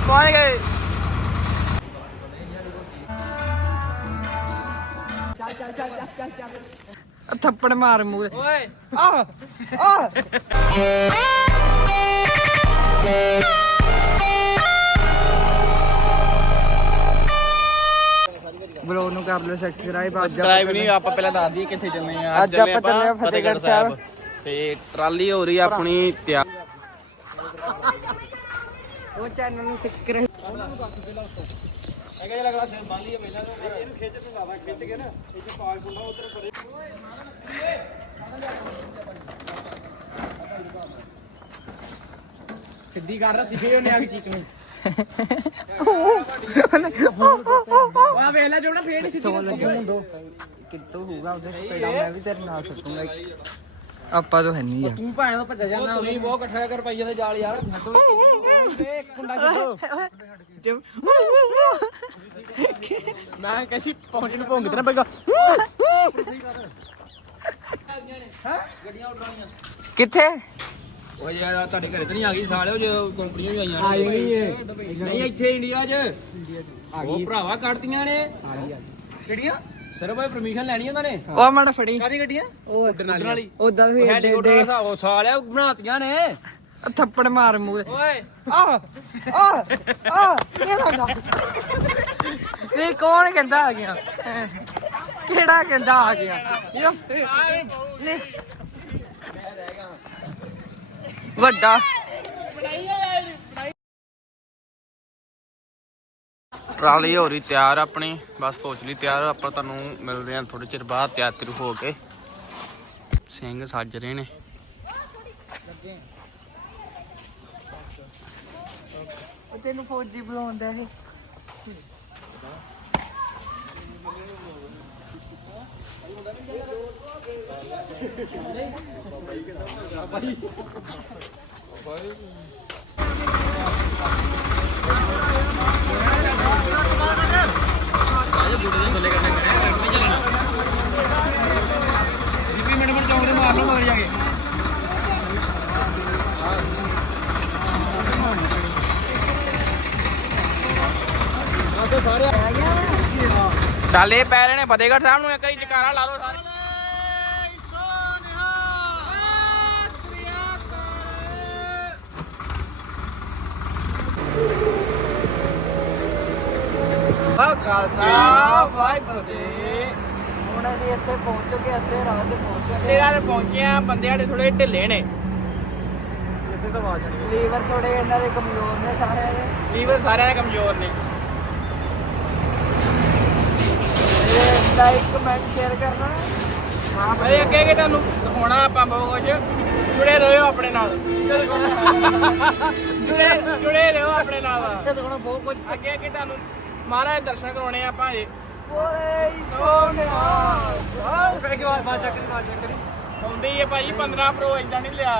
ਪਹੁੰਚ ਗਏ ਥੱਪੜ ਮਾਰ ਮੂੰਹ ਤੇ। ਓਏ ਬਲੌਗ ਨੂੰ ਕਰ ਲਓ ਸਬਸਕ੍ਰਾਈਬ ਅੱਜ ਸਬਸਕ੍ਰਾਈਬ ਨਹੀਂ ਆਪਾਂ ਪਹਿਲਾਂ ਦੱਸ ਦਈਏ ਕਿੱਥੇ ਚੱਲੇ ਆ ਅੱਜ ਆਪਾਂ ਚੱਲੇ ਆ ਫਤਿਹਗੜ੍ਹ ਸਾਹਿਬ। ਤੇ ਟਰਾਲੀ ਹੋ ਰਹੀ ਆ ਆਪਣੀ ਤਿਆਰ ਉਹ ਚੈਨਲ ਨੂੰ ਸਬਸਕ੍ਰਾਈਬ ਹੈਗਾ ਜਿਹਾ ਲੱਗਦਾ ਸਿਰ ਬੰਦ ਹੀ ਆ ਪਹਿਲਾਂ ਇਹਨੂੰ ਖਿੱਚ ਤੇ ਜ਼ਿਆਦਾ ਖਿੱਚ ਕੇ ਨਾ ਇੱਥੇ ਪਾਗ ਪੁੰਡਾ ਉਧਰ ਪਰੇ। ਸਿੱਧੀ ਕਰ ਰ ਸਿੱਖੇ ਉਹਨੇ ਆ ਕੇ ਚੀਕਣੀ ਵਾ ਵੇਖ ਲੈ ਜੋੜਾ ਫੇੜ ਸਿੱਧੀ ਸੌ ਲੱਗੇ ਮੁੰਡੋ। ਕਿੱਥੋਂ ਹੋਊਗਾ ਉਹਦੇ ਸਪੀਡਾ ਮੈਂ ਵੀ ਤੇਰੇ ਨਾਲ ਸੁੱਟੂਗਾ ਆਪਾਂ ਤਾਂ ਹੈ ਨਹੀਂ ਯਾਰ ਤੂੰ ਭਾਵੇਂ ਭੱਜ ਜਾਣਾ ਤੁਸੀਂ ਬਹੁਤ ਇਕੱਠਾ ਕਰ ਪਾਈਏ ਦੇ ਜਾਲ ਯਾਰ। ਤੇ ਕੁੰਡਾ ਮੈਂ ਕੈਸੀ ਪਹੁੰਚ ਨੂੰ ਭੁੰਗ ਤੇਰਾ ਬੈਗਾ ਕਿੱਥੇ? ਉਹ ਯਾਰ ਤੁਹਾਡੇ ਘਰੇ ਤਾਂ ਨਹੀਂ ਆ ਗਈ ਸਾਲਿਓ ਜੋ ਕੰਪਨੀਆਂ ਵੀ ਆਈਆਂ ਆ ਗਈ ਨਹੀਂ ਇੱਥੇ ਇੰਡੀਆ 'ਚ। ਆ ਗਈ। ਭਰਾਵਾ ਕੱਢਤੀਆਂ ਨੇ। ਕਿਹੜੀਆਂ? ਸਿਰਫ ਇਹ ਪਰਮਿਸ਼ਨ ਲੈਣੀ ਉਹਨਾਂ ਨੇ? ਉਹ ਮਾੜਾ ਫੜੀ। ਕਾਦੀ ਗੱਡੀਆਂ? ਉਹ ਉਧਰ ਵਾਲੀ। ਉਦਾਂ ਵੀ ਹੈਲੀਕਾਪਟਰ ਦਾ ਹਿਸਾਬ ਉਹ ਸਾਲਿਆ ਬਣਾਤੀਆਂ ਨੇ। ਥੱਪੜ ਮਾਰ ਮੂੰਹ ਤੇ। ਓਏ ਆਹ ਆਹ ਆਹ ਕਿਹੜਾ ਗਾ ਇਹ ਕੌਣ ਕਹਿੰਦਾ ਆ ਗਿਆ? ਕਿਹੜਾ ਕਹਿੰਦਾ ਆ ਗਿਆ? ਯੋ, ਨਹੀਂ। ਵੱਡਾ। ਟਰਾਲੀ ਹੋ ਰਹੀ ਤਿਆਰ ਆਪਣੀ। ਬਸ ਸੋਚ ਲਈ ਤਿਆਰ, ਆਪਾਂ ਤੁਹਾਨੂੰ ਮਿਲਦੇ ਹਾਂ ਥੋੜੇ ਚਿਰ ਬਾਅਦ, ਤਿਆਰ ਤਿਰ ਹੋ ਕੇ। ਸਿੰਘ ਸੱਜ ਰਹੇ ਨੇ। ਤੈਨੂੰ ਫੌਜੀ ਬੁਲਾਉਂਦਾ ਇਹ। ਬੀਬੀ ਮਿੰਟ ਮਿੰਟ ਚੌਂਕ ਪੈ ਰਹੇ ਨੇ ਫਤਿਹਗੜ੍ਹ ਸਾਹਿਬ ਨੂੰ ਇੱਕ ਵਾਰੀ ਜਕਾਰਾ ਲਾ ਲਓ ਸਾਰੇ। ਵਾਹ ਖਾਲਸਾ ਵਾਹਿ ਫਤਿਹ। ਹੁਣ ਅਸੀਂ ਇੱਥੇ ਪਹੁੰਚ ਚੁੱਕੇ ਅੱਧੇ ਰਾਹ ਤੇ ਪਹੁੰਚ ਚੁੱਕੇ ਤੇਰਾ ਤੇ ਪਹੁੰਚੇ ਆ ਬੰਦੇ ਸਾਡੇ ਥੋੜੇ ਢਿੱਲੇ ਨੇ। ਇੱਥੇ ਤਾਂ ਆਵਾਜ਼ ਆਣੀ ਲੀਵਰ ਥੋੜੇ ਇਹਨਾਂ ਦੇ ਕਮਜ਼ੋਰ ਨੇ ਸਾਰਿਆਂ ਦੇ। ਲੀਵਰ ਸਾਰਿਆਂ ਦੇ ਕਮਜ਼ੋਰ ਨੇ। ਇਹ ਲਾਈਕ ਕਮੈਂਟ ਸ਼ੇਅਰ ਕਰਨਾ। ਹਾਂ ਅਰੇ ਅੱਗੇ ਅੱਗੇ ਤੁਹਾਨੂੰ ਦਿਖਾਉਣਾ ਆਪਾਂ ਬਹੁਤ ਕੁਝ ਜੁੜੇ ਰਹੋ ਆਪਣੇ ਨਾਲ। ਜੁੜੇ ਜੁੜੇ ਰਹੋ ਆਪਣੇ ਨਾਲ। ਦਿਖਾਉਣਾ ਬਹੁਤ ਕੁਝ ਅੱਗੇ ਅੱਗੇ ਤੁਹਾਨੂੰ ਮਹਾਰਾਜ ਦੇ ਦਰਸ਼ਨ ਕਰਾਉਣੇ ਆਪਾਂ ਜੀ ਓਏ ਸੋਨਿਆ ਫਿਰ ਕਿ ਬਾਤ ਬਾਤ ਚੱਕਰ ਬਾਤ ਚੱਕਰ ਹੁੰਦੀ ਹੈ ਭਾਈ 15 ਪ੍ਰੋ ਇਦਾਂ ਨਹੀਂ ਲਿਆ।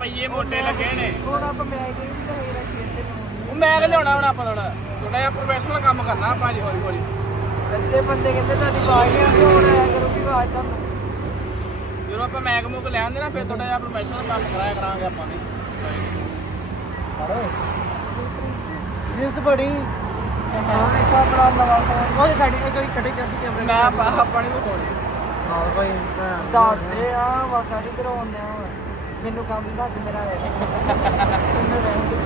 ਪਈਏ ਮੋਟੇ ਲੱਗੇ ਨੇ। ਹੁਣ ਆਪਾਂ ਮੈਗ ਵੀ ਨਹੀਂ ਰੱਖੀ ਇੱਥੇ ਉਹ ਮੈਂ ਕਿ ਲਿਆਉਣਾ ਹੁਣ ਆਪਾਂ ਥੋੜਾ ਥੋੜਾ ਜਿਹਾ ਪ੍ਰੋਫੈਸ਼ਨਲ ਕੰਮ ਕਰਨਾ ਆਪਾਂ ਜੀ ਹੌਲੀ ਹੌਲੀ। ਅੱਧੇ ਬੰਦੇ ਕਹਿੰਦੇ ਤੁਹਾਡੀ ਆਵਾਜ਼ ਨਹੀਂ ਹੁਣ ਆਇਆ ਕਰੂਗੀ ਆਵਾਜ਼ ਤਾਂ ਜਦੋਂ ਆਪਾਂ ਮੈਗ ਮੁਕ ਲੈ ਆਂਦੇ ਨਾ ਫਿਰ ਥੋੜਾ ਜਿਹਾ ਪ੍ਰੋਫੈਸ਼ਨਲ ਕੰਮ ਕਰਾਇਆ ਕਰਾਂਗੇ ਆਪਾਂ ਨੇ। ਨਿਊਜ਼ ਬੜੀ ਆਪਣਾ ਨਵਾਂ ਫੋਨ ਸਾਡੀ ਕੈਮਰੇ ਮੈਂ ਆਪਾਂ ਆਪਾਂ ਨਹੀਂ ਵਿਖਾਉਣੇ ਹਾਂ ਭਾਈ ਦਾਦੇ ਆ ਵਾਕਾ ਦੀ ਕਰਾਉਂਦੇ ਆ ਮੈਨੂੰ ਕੰਮ ਦੱਸ ਮੇਰਾ ਇਹਨੂੰ ਰਹਿਣ ਦੇ।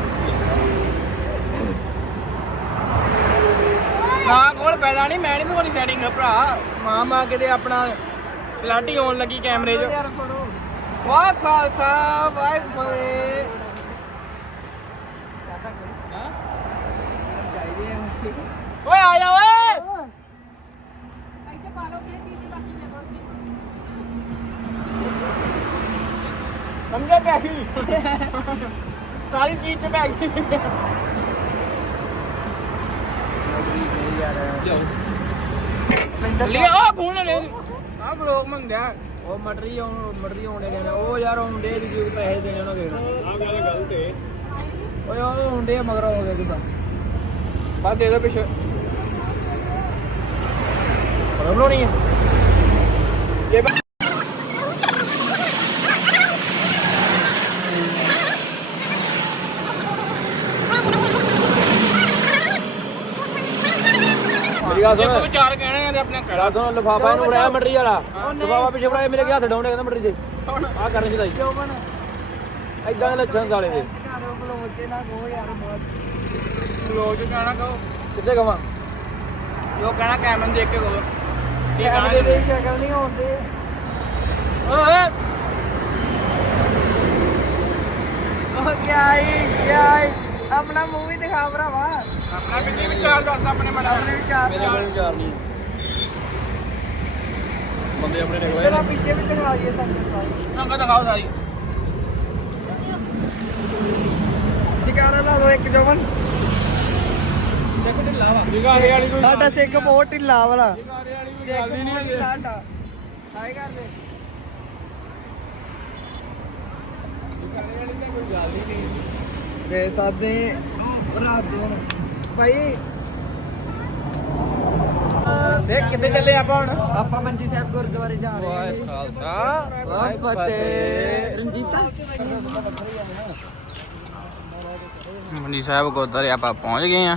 ਨਾ ਕੋਲ ਪੈਦਾ ਨਹੀਂ ਮੈਂ ਨਹੀਂ ਤੁਹਾਡੀ ਸੈਟਿੰਗ ਭਰਾ। ਮਾਂ ਮਾਂ ਕਿਤੇ ਆਪਣਾ ਆਉਣ ਲੱਗੀ ਕੈਮਰੇ 'ਚ। ਵਾਹ ਖਾਲਸਾ ਵਾਹਿਗੁਰੂ ਫਤਿਹ। ਆ ਓਏ ਆ ਜਾ ਓਏ। ਸਮਝਿਆ ਕਿਆ ਸੀ? ਸਾਰੀ ਚੀਜ਼ ਚ ਪੈ ਗਈ। ਲਿਆ ਆ ਫੋਨ ਲੈ ਆ ਬਲੌਗ ਮੰਗਿਆ। ਉਹ ਮਟਰੀ ਆਉਣ ਮਟਰੀ ਆਉਣੇ ਦੇਣਾ ਉਹ ਯਾਰ ਹੁੰਦੇ ਦੀ ਜੀ ਪੈਸੇ ਦੇਣੇ ਉਹਨਾਂ ਦੇਣਾ ਆ ਗੱਲ ਗਲਤ ਹੈ ਓਏ ਉਹ ਹੁੰਦੇ ਮਗਰ ਹੋ ਗਿਆ ਕਿਦਾਂ? ਬਸ ਦੇ ਦੋ ਪਿੱਛੇ ਪਰ ਬਣਾਉਣੀ ਹੈ ਇਹ ਮੇਰੀ ਗੱਲ ਕਹਿਣੇ ਆ ਤੇ ਆਪਣੇ ਕਹਿਣਾ। ਸੁਣ ਲਫਾਫਾ ਇਹਨੂੰ ਫੜਾਇਆ ਮਟਰੀ ਵਾਲਾ। ਲਫਾਫਾ ਪਿੱਛੇ ਫੜਾਇਆ ਮੇਰੇ ਹੱਥ ਡਾਉਣੇ ਕਹਿੰਦਾ ਮਟਰੀ ਦੇ। ਆ ਕਰਨ ਚ ਦਾਈ ਦੇ ਲੋਕ ਕਹਿਣਾ ਕਹੋ। ਕਿੱਥੇ ਕਵਾਂ? ਜੋ ਕਹਿਣਾ ਕੈਮਨ ਦੇਖ ਕੇ ਕਹੋ। ਕੈਮਰੇ ਦੀ ਸ਼ਕਲ ਨਹੀਂ ਆਉਂਦੀ। ਓਏ ਉਹ ਕਿਆ ਹੀ ਕਿਆ ਹੀ ਆਪਣਾ ਮੂੰਹ ਵੀ ਦਿਖਾ ਭਰਾਵਾ। ਆਪਣਾ ਕਿੰਨੇ ਵਿਚਾਰ ਦੱਸ ਆਪਣੇ ਮੜਾ ਆਪਣੇ ਵਿਚਾਰ ਮੇਰੇ ਕੋਲ ਵਿਚਾਰ ਨਹੀਂ। ਬੰਦੇ ਆਪਣੇ ਨੇ। ਤੇਰਾ ਪਿੱਛੇ ਵੀ ਦਿਖਾ ਦਈਏ ਤੁਹਾਨੂੰ ਸਾਰੀ ਸੰਗਤ ਦਿਖਾਓ ਸਾਰੀ। ਜਗਾਰਾ ਲਾ ਦੋ ਇੱਕ ਜਵਨ। ਸਾਡਾ ਸਿੱਖ ਬਹੁਤ ਢਿੱਲਾ ਵਾਲਾ ਨਿਗਾਹੇ ਵਾਲੀ ਕੋਈ ਸਿੱਖ ਗੱਲ ਹੀ ਨਹੀਂ ਬਹੁਤ ਹੈਗੀ ਸਾਡਾ ਆਏ ਕਰਦੇ ਨਿਗਾਹੇ ਵਾਲੀ ਤਾਂ ਕੋਈ ਗੱਲ ਹੀ ਨਹੀਂ ਵੇ ਸਾਦੇ ਰਾਤ ਦੇ। ਹੁਣ ਭਾਈ। ਸਿੱਖ ਕਿੱਥੇ ਚੱਲੇ ਆਪਾਂ ਹੁਣ? ਆਪਾਂ ਮੰਜੀ ਸਾਹਿਬ ਗੁਰਦੁਆਰੇ ਜਾ ਰਹੇ ਹਾਂ ਜੀ। ਖਾਲਸਾ ਵਾਹ ਫਤਿਹ। ਰਣਜੀਤਾ ਮੰਡੀ ਸਾਹਿਬ ਗੁਰਦੁਆਰੇ ਆਪਾਂ ਪਹੁੰਚ ਗਏ ਆ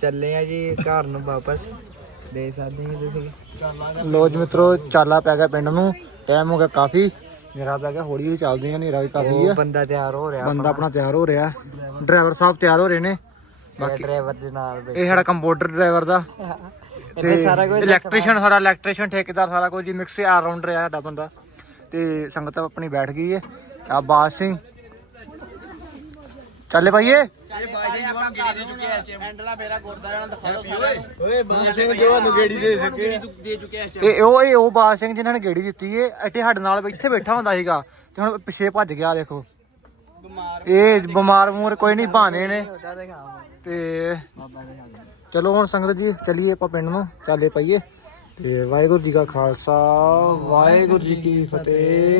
ਚੱਲੇ ਆ ਜੀ ਘਰ ਨੂੰ ਵਾਪਸ। ਦੇ ਸਕਦੇ ਹੋ ਤੁਸੀਂ। ਲੋ ਜੀ ਮਿੱਤਰੋ ਚਾਲਾ ਪੈ ਗਿਆ ਪਿੰਡ ਨੂੰ। ਟਾਈਮ ਹੋ ਗਿਆ ਕਾਫੀ। ਹਨੇਰਾ ਪੈ ਗਿਆ ਹੌਲੀ ਹੌਲੀ ਚੱਲਦੇ ਆ ਹਨੇਰਾ ਵੀ ਕਾਫੀ ਆ। ਬੰਦਾ ਤਿਆਰ ਹੋ ਰਿਹਾ ਬੰਦਾ ਆਪਣਾ। ਤਿਆਰ ਹੋ ਰਿਹਾ। ਡਰਾਈਵਰ ਸਾਹਿਬ ਤਿਆਰ ਹੋ ਰਹੇ ਨੇ। ਬਾਕੀ ਡਰਾਈਵਰ ਦੇ ਨਾਲ ਇਹ ਸਾਡਾ ਕੰਪਿਊਟਰ ਡਰਾਈਵਰ ਦਾ। ਤੇ ਸਾਰਾ ਕੁਝ ਇਲੈਕਟ੍ਰੀਸ਼ੀਅਨ ਸਾਡਾ ਇਲੈਕਟ੍ਰੀਸ਼ੀਅਨ ਠੇਕੇਦਾਰ ਸਾਰਾ ਕੁਝ ਜੀ ਮਿਕਸ ਆਲ ਰਾਉਂਡਰ ਆ ਸਾਡਾ ਬੰਦਾ। ਤੇ ਸੰਗਤ ਆਪਣੀ ਬੈਠ ਗਈ ਹੈ ਆ ਬਾਜ ਸਿੰਘ ਚੱਲੇ ਭਾਈਏ। ਐਂਡਲਾ ਮੇਰਾ ਗੁਰਦਾਰਾ ਨਾਲ ਦਿਖਾ ਦਿਓ ਸਾਰਿਆਂ ਨੂੰ। ਓਏ ਬਾਦ ਸਿੰਘ ਜੋ ਨੂੰ ਗੇੜੀ ਦੇ ਸਕੇ। ਦੇ ਚੁੱਕੇ ਇਸ ਇਹ ਉਹ ਇਹ ਉਹ ਬਾਜ ਸਿੰਘ ਜਿਨ੍ਹਾਂ ਨੇ ਗੇੜੀ ਦਿੱਤੀ ਏ ਇੱਥੇ ਸਾਡੇ ਨਾਲ ਇੱਥੇ ਬੈਠਾ ਹੁੰਦਾ ਸੀਗਾ ਤੇ ਹੁਣ ਪਿੱਛੇ ਭੱਜ ਗਿਆ ਦੇਖੋ। ਇਹ ਬਿਮਾਰ ਬਮੂਰ ਕੋਈ ਨਹੀਂ ਬਹਾਨੇ ਨੇ। ਤੇ ਚਲੋ ਹੁਣ ਸੰਗਤ ਜੀ ਚੱਲੀਏ ਆਪਾਂ ਪਿੰਡ ਨੂੰ ਚਾਲੇ ਪਈਏ। ਤੇ ਵਾਹਿਗੁਰੂ ਜੀ ਕਾ ਖਾਲਸਾ ਵਾਹਿਗੁਰੂ ਜੀ ਕੀ ਫਤਿਹ।